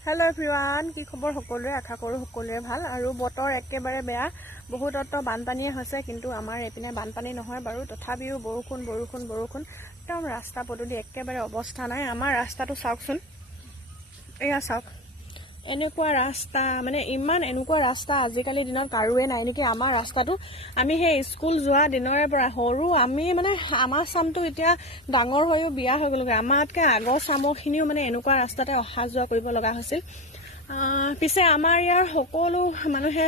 hello everyone কি খবৰ সকলোৰে আশা কৰো সকলোৰে ভাল আৰু বতৰ একেবাৰে বেয়া বহুতত বানপানী হৈছে কিন্তু আমাৰ এপিনে বানপানী নহয় বাৰু তথাপিও বৰষুণ একদম ৰাস্তা পদূলি একেবাৰে অৱস্থা নাই আমাৰ ৰাস্তাটো চাওকচোন এয়া চাওক এনেকুৱা ৰাস্তা মানে ইমান এনেকুৱা ৰাস্তা আজিকালি দিনত কাৰুৱে নাই নেকি আমাৰ ৰাস্তাটো আমি হে স্কুল যোৱা দিনৰে পৰা হৰু আমি মানে আমাৰ সামটো এতিয়া ডাঙৰ হৈও বিয়া হৈ গলগে আমাতকে আগৰ সামখিনিও মানে এনেকুৱা ৰাস্তাতে অহা যোৱা কৰিব লগা হৈছিল পিছে আমাৰ ইয়াৰ সকলো মানুহে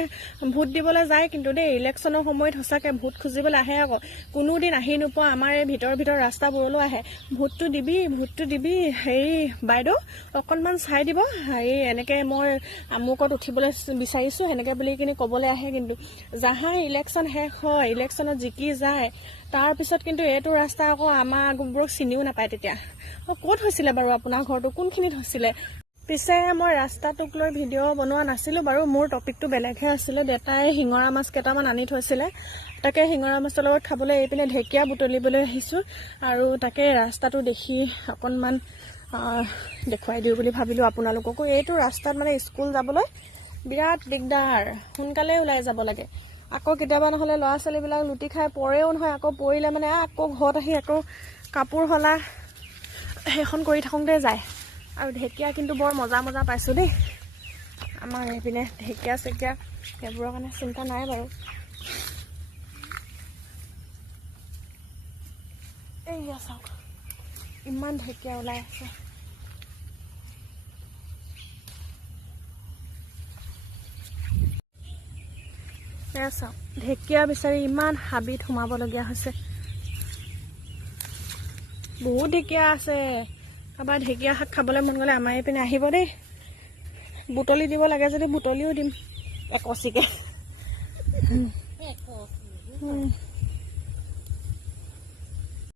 ভোট দিবলৈ যায় কিন্তু দেই ইলেকশনৰ সময়ত হসাকে ভোট খুজিবলৈ আহে আকৌ কোনো দিন আহি নোপোৱা আমাৰ এই ভিতৰ ৰাস্তাবোৰলৈ আহে ভোটটো দিবি হেৰি বাইদেউ অকণমান চাই দিব হেৰি এনেকে মই আমুকত উঠিবলৈ বিচাৰিছো হেনেকে বুলি কিনি ক'বলৈ আহে কিন্তু যাহা ইলেকশন শেষ হয় ইলেকশনত জিকি যায় তাৰ পিছত কিন্তু এইটো ৰাস্তা আকৌ আমাৰ গুমব্ৰক চিনিও নাপায় তেতিয়া ক'ত হৈছিলে বাৰু আপোনাৰ ঘৰটো কোনখিনিত হৈছিলে পিছে মই ৰাস্তাটোক লৈ ভিডিঅ' বনোৱা নাছিলো বাৰু মোৰ টপিকটো বেলেগহে আছিল দেতাই হিঙৰা মাছ কেইটামান আনি থৈছিলে তাকে হিঙৰা মাছৰ লগত খাবলৈ এইপিনে ঢেকিয়া বুটলিবলৈ আহিছো আৰু তাকে ৰাস্তাটো দেখি অকণমান দেখুৱাই দিও বুলি ভাবিলো আপোনালোককো এইটো ৰাস্তাত মানে স্কুল যাবলৈ বিৰাট দিগদাৰ সোনকালে ওলাই যাব লাগে আকৌ কেতিয়াবা নহলে ল'ৰা ছোৱালীবিলাক লুটি খাই পৰেও নহয় আকৌ পৰিলে মানে আকৌ ঘৰত আহি আকৌ কাপোৰ হলা হেখন কৰি থাকোঁতে যায় আৰু ঢেকিয়া কিন্তু বৰ মজা পাইছো দেই আমাৰ এইপিনে ঢেকিয়া চেকিয়া সেইবোৰৰ কাৰণে চিন্তা নাই বাৰু এইয়া চাওক ইমান ঢেকিয়া ওলাই আছে এয়া চাওক ঢেকিয়া বিচাৰি ইমান হাবিত সোমাবলগীয়া হৈছে বহুত ঢেকিয়া আছে আবাৰ ঢেকিয়া শাক খাবলৈ মন গলে আমাৰ এইপিনে আহিব দেই বুটলি দিব লাগে যদি বুটলিও দিম একচিকে